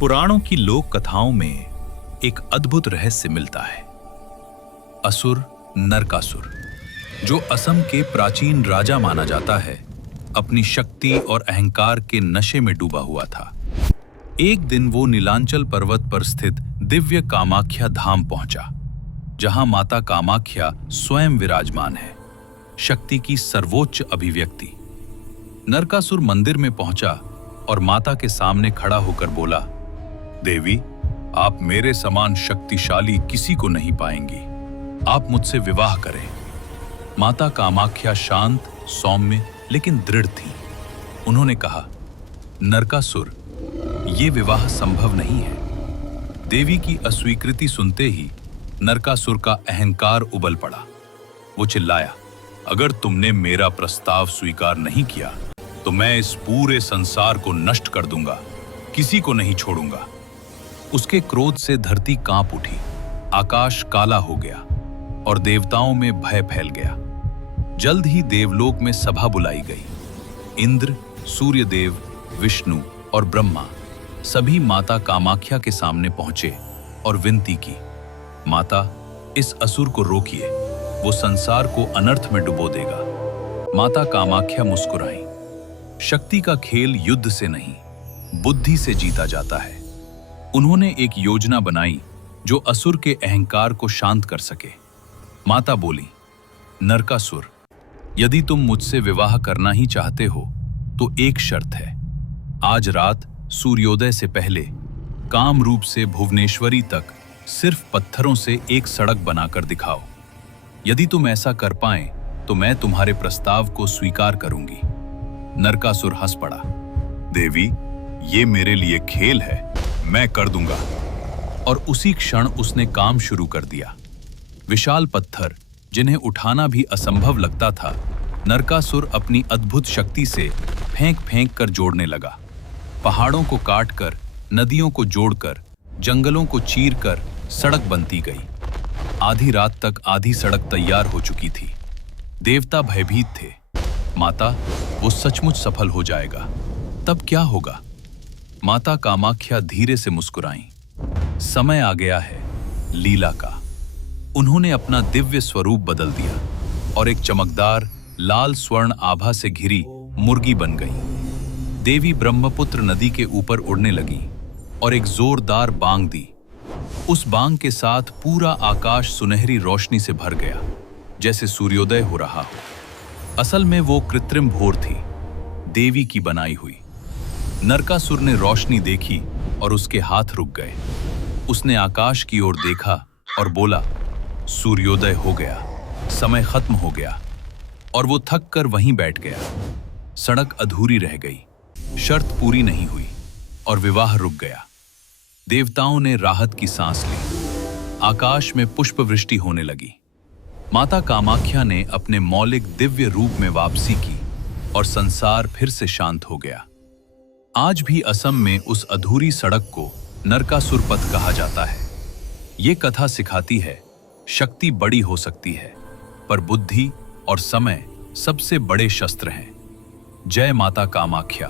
पुराणों की लोक कथाओं में एक अद्भुत रहस्य मिलता है। असुर नरकासुर, जो असम के प्राचीन राजा माना जाता है, अपनी शक्ति और अहंकार के नशे में डूबा हुआ था। एक दिन वो नीलांचल पर्वत पर स्थित दिव्य कामाख्या धाम पहुंचा, जहां माता कामाख्या स्वयं विराजमान है, शक्ति की सर्वोच्च अभिव्यक्ति। नरकासुर मंदिर में पहुंचा और माता के सामने खड़ा होकर बोला, देवी, आप मेरे समान शक्तिशाली किसी को नहीं पाएंगी। आप मुझसे विवाह करें। माता कामाख्या शांत, सौम्य लेकिन दृढ़ थी। उन्होंने कहा, नरकासुर, ये विवाह संभव नहीं है। देवी की अस्वीकृति सुनते ही नरकासुर का अहंकार उबल पड़ा। वो चिल्लाया, अगर तुमने मेरा प्रस्ताव स्वीकार नहीं किया तो मैं इस पूरे संसार को नष्ट कर दूंगा, किसी को नहीं छोड़ूंगा। उसके क्रोध से धरती कांप उठी, आकाश काला हो गया और देवताओं में भय फैल गया। जल्द ही देवलोक में सभा बुलाई गई। इंद्र, सूर्यदेव, विष्णु और ब्रह्मा सभी माता कामाख्या के सामने पहुंचे और विनती की, माता, इस असुर को रोकिए, वो संसार को अनर्थ में डुबो देगा। माता कामाख्या मुस्कुराई, शक्ति का खेल युद्ध से नहीं, बुद्धि से जीता जाता है। उन्होंने एक योजना बनाई जो असुर के अहंकार को शांत कर सके। माता बोली, नरकासुर, यदि तुम मुझसे विवाह करना ही चाहते हो तो एक शर्त है। आज रात सूर्योदय से पहले काम रूप से भुवनेश्वरी तक सिर्फ पत्थरों से एक सड़क बनाकर दिखाओ। यदि तुम ऐसा कर पाए तो मैं तुम्हारे प्रस्ताव को स्वीकार करूंगी। नरकासुर हंस पड़ा, देवी, ये मेरे लिए खेल है, मैं कर दूंगा। और उसी क्षण उसने काम शुरू कर दिया। विशाल पत्थर, जिन्हें उठाना भी असंभव लगता था, नरकासुर अपनी अद्भुत शक्ति से फेंक फेंक कर जोड़ने लगा। पहाड़ों को काटकर, नदियों को जोड़कर, जंगलों को चीरकर सड़क बनती गई। आधी रात तक आधी सड़क तैयार हो चुकी थी। देवता भयभीत थे, माता, वो सचमुच सफल हो जाएगा, तब क्या होगा? माता कामाख्या धीरे से मुस्कुराईं, समय आ गया है लीला का। उन्होंने अपना दिव्य स्वरूप बदल दिया और एक चमकदार लाल स्वर्ण आभा से घिरी मुर्गी बन गई। देवी ब्रह्मपुत्र नदी के ऊपर उड़ने लगी और एक जोरदार बांग दी। उस बांग के साथ पूरा आकाश सुनहरी रोशनी से भर गया, जैसे सूर्योदय हो रहा हो। असल में वो कृत्रिम भोर थी, देवी की बनाई हुई। नरकासुर ने रोशनी देखी और उसके हाथ रुक गए। उसने आकाश की ओर देखा और बोला, सूर्योदय हो गया, समय खत्म हो गया। और वो थक कर वहीं बैठ गया। सड़क अधूरी रह गई, शर्त पूरी नहीं हुई और विवाह रुक गया। देवताओं ने राहत की सांस ली। आकाश में पुष्प वृष्टि होने लगी। माता कामाख्या ने अपने मौलिक दिव्य रूप में वापसी की और संसार फिर से शांत हो गया। आज भी असम में उस अधूरी सड़क को नरकासुर पथ कहा जाता है। ये कथा सिखाती है, शक्ति बड़ी हो सकती है, पर बुद्धि और समय सबसे बड़े शस्त्र हैं। जय माता कामाख्या।